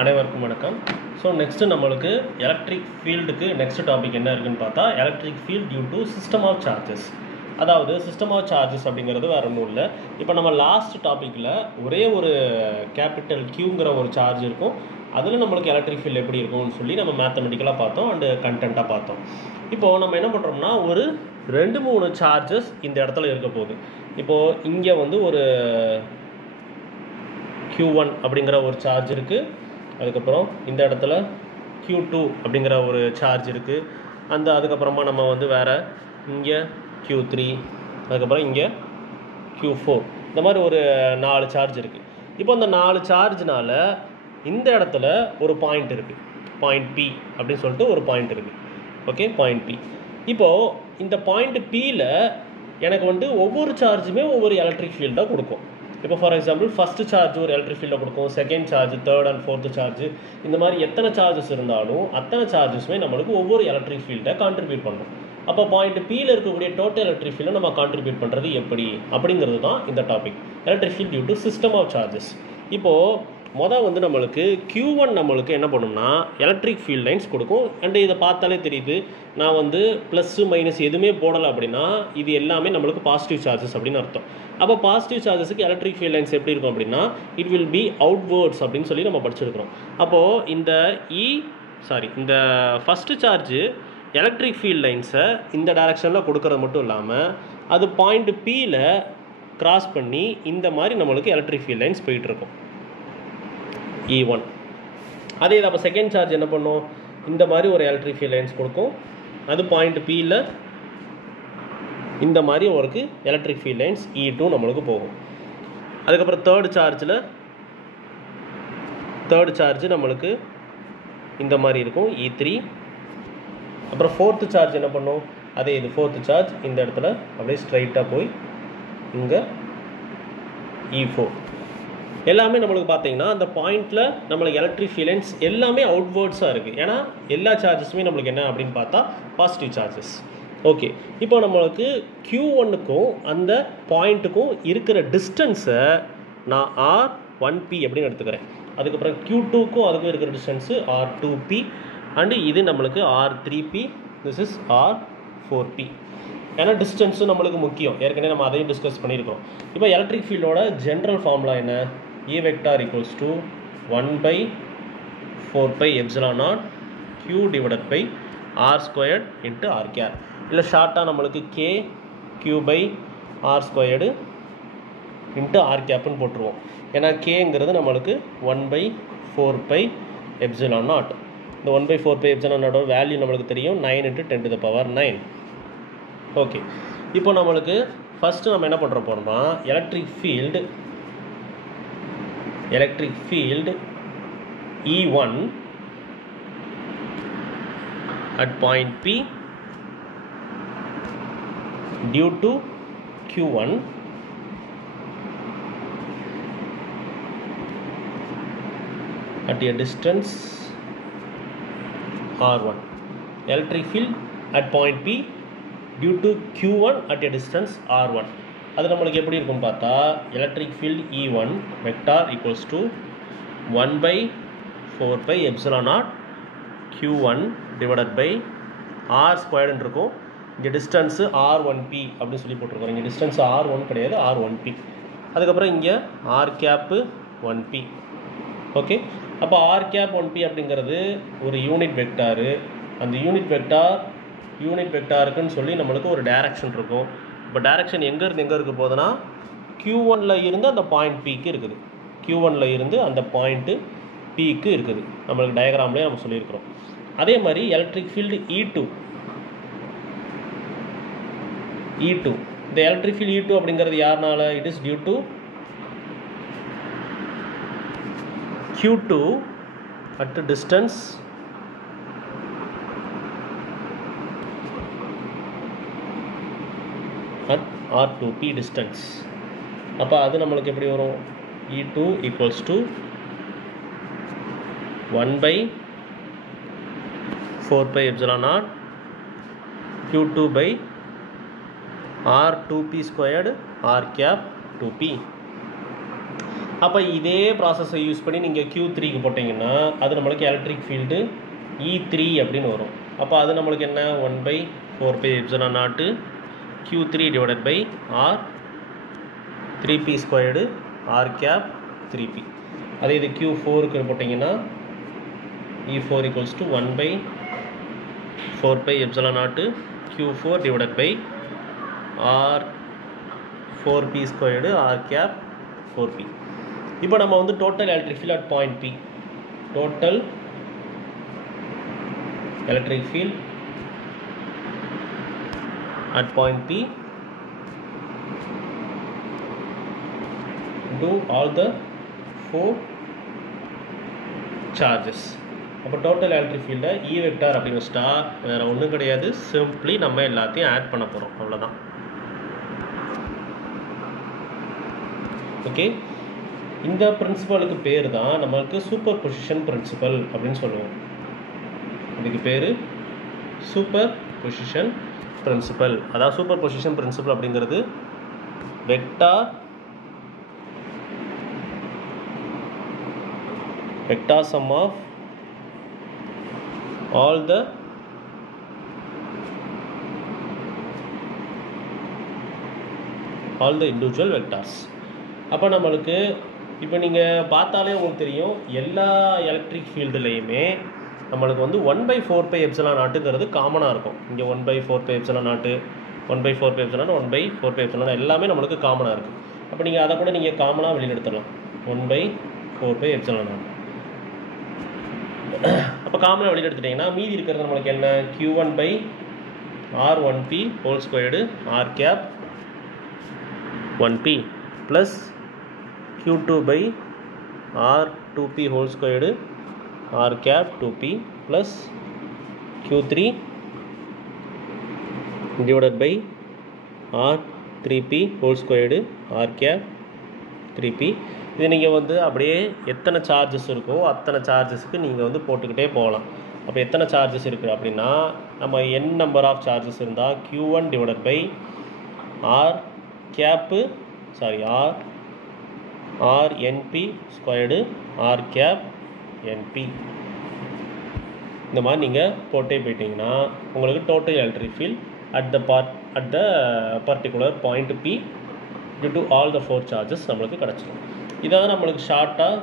அனைவருக்கும் வணக்கம். So next நம்மளுக்கு எலக்ட்ரிக் ஃபீல்டுக்கு நெக்ஸ்ட் டாபிக் என்ன இருக்குன்னு பார்த்தா electric field due to system of charges. அதாவது சிஸ்டம் ஆஃப் சார்ஜஸ் அப்படிங்கிறது வேறு ஒன்றும் இல்லை. இப்போ நம்ம லாஸ்ட் டாப்பிக்கில் ஒரே ஒரு கேபிட்டல் கியூங்கிற ஒரு சார்ஜ் இருக்கும். அதில் நம்மளுக்கு எலக்ட்ரிக் ஃபீல்டு எப்படி இருக்கும்னு சொல்லி நம்ம மேத்தமெட்டிக்கலாக பார்த்தோம் அண்டு கண்டென்ட்டாக பார்த்தோம். இப்போது நம்ம என்ன பண்ணுறோம்னா ஒரு 2-3 சார்ஜஸ் இந்த இடத்துல இருக்க போகுது. இப்போது இங்கே வந்து ஒரு Q1 அப்படிங்கிற ஒரு சார்ஜ் இருக்குது. அதுக்கப்புறம் இந்த இடத்துல Q2 அப்படிங்கிற ஒரு சார்ஜ் இருக்குது. அதுக்கப்புறமா நம்ம வந்து வேறு இங்கே Q3, அதுக்கப்புறம் இங்கே Q4, இந்த மாதிரி ஒரு 4 சார்ஜ் இருக்குது. இப்போ இந்த 4 சார்ஜ்னால் இந்த இடத்துல ஒரு பாயிண்ட் இருக்குது, பாயிண்ட் P அப்படின்னு சொல்லிட்டு ஒரு பாயிண்ட் இருக்குது. Okay, point P. இப்போது இந்த பாயிண்ட் Pயில் எனக்கு வந்து ஒவ்வொரு சார்ஜுமே ஒவ்வொரு எலக்ட்ரிக் ஃபீல்டாக கொடுக்கும். இப்போ ஃபார் எக்ஸாம்பிள் ஃபஸ்ட்டு சார்ஜ் ஒரு எலக்ட்ரிக் ஃபீல்டை கொடுக்கும், second charge, third and fourth charge, இந்த மாதிரி எத்தனை சார்ஜஸ் இருந்தாலும் அத்தனை சார்ஜஸுமே நம்மளுக்கு ஒவ்வொரு எலக்ட்ரிக் ஃபீல்டை கான்ட்ரிபியூட் பண்ணுறோம். அப்போ பாயிண்ட் Pயில் இருக்கக்கூடிய டோட்டல் எலக்ட்ரிக் ஃபீல்டை நம்ம கான்ட்ரிபியூட் பண்ணுறது எப்படி அப்படிங்கிறது தான் இந்த topic, electric field due to system of charges. இப்போது மொதல் வந்து நம்மளுக்கு Q1 நம்மளுக்கு என்ன பண்ணும்னா எலக்ட்ரிக் ஃபீல்ட் லைன்ஸ் கொடுக்கும். அண்டு இதை பார்த்தாலே தெரியுது, நான் வந்து ப்ளஸ்ஸு மைனஸ் எதுவுமே போடலை அப்படின்னா இது எல்லாமே நம்மளுக்கு பாசிட்டிவ் சார்ஜஸ் அப்படின்னு அர்த்தம். அப்போ பாசிட்டிவ் சார்ஜஸுக்கு எலக்ட்ரிக் ஃபீல்ட் லைன்ஸ் எப்படி இருக்கும் அப்படின்னா இட் வில் பி அவுட்வேர்ட்ஸ் அப்படின்னு சொல்லி நம்ம படிச்சிருக்கிறோம். அப்போது இந்த ஃபஸ்ட்டு சார்ஜு எலக்ட்ரிக் ஃபீல்ட் லைன்ஸை இந்த டைரெக்ஷனில் கொடுக்கறது மட்டும் இல்லாமல் அது பாயிண்ட் Pயில் கிராஸ் பண்ணி இந்த மாதிரி நம்மளுக்கு எலக்ட்ரிக் ஃபீல்ட் லைன்ஸ் போயிட்டுருக்கும் E1. அதே இது அப்போ செகண்ட் சார்ஜ் என்ன பண்ணும், இந்த மாதிரி ஒரு எலக்ட்ரிக் ஃபீல்ட் லைன்ஸ் கொடுக்கும், அது பாயிண்ட் Pயில் இந்த மாதிரி ஒரு எலக்ட்ரிக் ஃபீல்ட் லைன்ஸ் E2 நம்மளுக்கு போகும். அதுக்கப்புறம் தேர்ட் சார்ஜ் நம்மளுக்கு இந்த மாதிரி இருக்கும் E3. அப்புறம் ஃபோர்த்து சார்ஜ் என்ன பண்ணும், அதே இது ஃபோர்த்து சார்ஜ் இந்த இடத்துல அப்படியே ஸ்ட்ரைட்டாக போய் இங்கே E4. எல்லாமே நம்மளுக்கு பார்த்தீங்கன்னா அந்த பாயிண்டில் நம்மளுக்கு எலக்ட்ரிக் ஃபீல்ட் லைன்ஸ் எல்லாமே அவுட்வேர்ட்ஸாக இருக்குது. ஏன்னா எல்லா சார்ஜஸுமே நம்மளுக்கு என்ன அப்படின்னு பார்த்தா பாசிட்டிவ் சார்ஜஸ். ஓகே, இப்போ நம்மளுக்கு Q1க்கும் அந்த பாயிண்ட்டுக்கும் இருக்கிற டிஸ்டன்ஸை நான் R1P அப்படின்னு எடுத்துக்கிறேன். அதுக்கப்புறம் Q2க்கும் அதுக்கும் இருக்கிற டிஸ்டன்ஸு R2P அண்டு இது நம்மளுக்கு R3P, திஸ் இஸ் R4P. ஏன்னா டிஸ்டன்ஸும் நம்மளுக்கு முக்கியம், ஏற்கனவே நம்ம அதையும் டிஸ்கஸ் பண்ணியிருக்கோம். இப்போ எலக்ட்ரிக் ஃபீல்டோட ஜென்ரல் ஃபார்முலா என்ன, E vector equals to 1/4πε0 Q divided by R squared into R cap. இல்லை ஷார்ட்டாக நம்மளுக்கு KQ/R squared into R capன்னு போட்டுருவோம். ஏன்னா Kங்கிறது நம்மளுக்கு 1/4πε0. இந்த 1/4πε0 வேல்யூ நம்மளுக்கு தெரியும், 9 × 10⁹. ஓகே, இப்போ நம்மளுக்கு ஃபஸ்ட்டு நம்ம என்ன பண்ணுற போகிறோம்னா electric field E1 at point P due to Q1 at a distance R1. Electric field at point P due to Q1 at a distance R1. அது நம்மளுக்கு எப்படி இருக்கும் பார்த்தா electric field E1 vector equals to 1/4πε0 Q1 divided by R ஸ்கொயர்டுன்னு இருக்கும். இங்கே distance R1P அப்படின்னு சொல்லி போட்டிருக்கோம். இங்கே டிஸ்டன்ஸ் R1 கிடையாது, R1P. அதுக்கப்புறம் இங்கே R கேப்பு 1P. ஓகே, அப்போ R கேப் 1P அப்படிங்கிறது ஒரு யூனிட் வெக்டாரு. அந்த யூனிட் வெக்டாருக்குன்னு சொல்லி நம்மளுக்கு ஒரு டைரக்ஷன் இருக்கும். இப்போ டைரக்ஷன் எங்கேருந்து எங்கே இருக்க போகுதுன்னா Q1ல் இருந்து அந்த பாயிண்ட் Pக்கு இருக்குது, Q1ல் இருந்து அந்த பாயிண்ட்டு Pக்கு இருக்குது. நம்மளுக்கு டயக்ராம்லேயே நம்ம சொல்லியிருக்கிறோம். அதே மாதிரி எலக்ட்ரிக் ஃபீல்டு E2, இந்த எலக்ட்ரிக் ஃபீல்டு E2 அப்படிங்கிறது யாருனால, it is due to Q2 at a distance at R2P distance. அப்போ அது நம்மளுக்கு எப்படி வரும், E2 equals to 1/4πε0 Q2 by R2P squared R cap 2P. அப்போ இதே ப்ராசஸை யூஸ் பண்ணி நீங்கள் Q3க்கு போட்டிங்கன்னா அது நம்மளுக்கு எலக்ட்ரிக் ஃபீல்டு E3 அப்படின்னு வரும். அப்போ அது நம்மளுக்கு என்ன 1/4πε0 Q3 divided by R 3p squared R cap 3p. அதே இது Q4க்கு போட்டிங்கன்னா E4 equals to 1/4πε0 Q4 divided by R 4p squared R cap 4p. இப்போ நம்ம வந்து total electric field at point P, total electric field at point P do all the 4 charges. அப்போ total electric ஃபீல்டை E vector அப்படின்னு வச்சுட்டா வேறு ஒன்றும் கிடையாது, சிம்பிளி நம்ம எல்லாத்தையும் ஆட் பண்ண போகிறோம், அவ்வளோதான். ஓகே, இந்த பிரின்சிபலுக்கு பேர் தான் நம்மளுக்கு சூப்பர் பொசிஷன் பிரின்சிபல் அப்படின்னு சொல்லுவோம். இதுக்கு பேர் சூப்பர் பொசிஷன் பிரின்சிபல். அதாவது சூப்பர் பொசிஷன் பிரின்சிபல் அப்படிங்கிறது vector sum of all the individual vectors. அப்போ நம்மளுக்கு இப்போ நீங்கள் பார்த்தாலே உங்களுக்கு தெரியும், எல்லா எலக்ட்ரிக் ஃபீல்டுலேயுமே நம்மளுக்கு வந்து 1/4πε0ங்கிறது காமனாக இருக்கும். இங்கே 1/4πε0, 1/4πε0, 1/4πε0 எல்லாமே நம்மளுக்கு காமனாக இருக்குது. அப்போ நீங்கள் அதை கூட நீங்கள் காமனாக வெளியில் எடுத்துடலாம், 1/4πε0. அப்போ காமனாக வெளியில் எடுத்துட்டிங்கன்னா மீதி இருக்கிறது நம்மளுக்கு என்ன, Q1/R1p whole squared R cap 1p plus Q2/R2p whole squared R cap 2p plus Q3 divided by R 3p whole squared R cap 3p. இது நீங்கள் வந்து அப்படியே எத்தனை சார்ஜஸ் இருக்கோ அத்தனை சார்ஜஸ்க்கு நீங்கள் வந்து போட்டுக்கிட்டே போகலாம். அப்போ எத்தனை சார்ஜஸ் இருக்குது அப்படின்னா நம்ம n நம்பர் ஆஃப் சார்ஜஸ் இருந்தால் Q1 divided by R cap R np squared R cap NP. இந்த மாதிரி நீங்கள் போட்டே போயிட்டீங்கன்னா உங்களுக்கு total electric field at the particular point P due to all the 4 charges நம்மளுக்கு கிடச்சிடும். இதான் நம்மளுக்கு ஷார்ட்டாக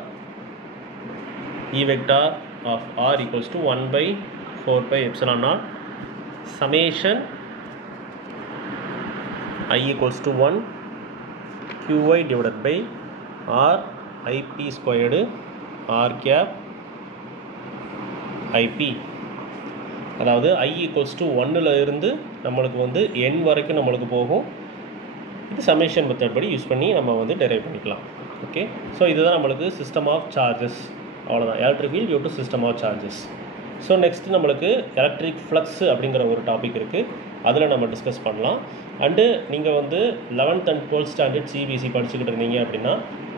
E vector of R equals to 1/4πε0 summation I equals to 1 QI divided by R IP squared R cap IP. அதாவது I equals to 1ல் இருந்து நம்மளுக்கு வந்து n வரைக்கும் நம்மளுக்கு போகும். இது சமேஷன் மெத்தட் படி யூஸ் பண்ணி நம்ம வந்து டெரைவ் பண்ணிக்கலாம். ஓகே, ஸோ இதுதான் நம்மளுக்கு சிஸ்டம் ஆஃப் சார்ஜஸ், அவ்வளோதான். Electric field due to system of charges. So next நம்மளுக்கு எலக்ட்ரிக் ஃப்ளக்ஸ் அப்படிங்கிற ஒரு டாபிக் இருக்குது, அதில் நம்ம டிஸ்கஸ் பண்ணலாம். அண்டு நீங்கள் வந்து 11th and 12th standard CBSE படிச்சுக்கிட்டு இருந்தீங்க அப்படின்னா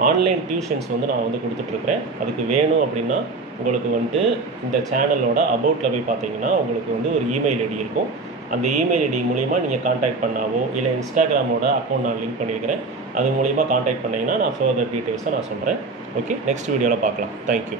ஆன்லைன் டியூஷன்ஸ் வந்து நான் வந்து கொடுத்துட்ருக்குறேன். அதுக்கு வேணும் அப்படின்னா உங்களுக்கு வந்துட்டு இந்த சேனலோட அபவுட்டில் போய் பார்த்தீங்கன்னா உங்களுக்கு வந்து ஒரு இமெயில் ஐடி இருக்கும். அந்த இமெயில் ஐடி மூலிமா நீங்கள் காண்டாக்ட் பண்ணாவோ இல்லை இன்ஸ்டாகிராமோட அக்கௌண்ட் நான் லிங்க் பண்ணியிருக்கிறேன், அது மூலிமா காண்டாக்ட் பண்ணிங்கன்னா நான் ஃபர்தர் டீட்டெயில்ஸை நான் சொல்கிறேன். ஓகே, நெக்ஸ்ட் வீடியோவில் பார்க்கலாம். தேங்க்யூ.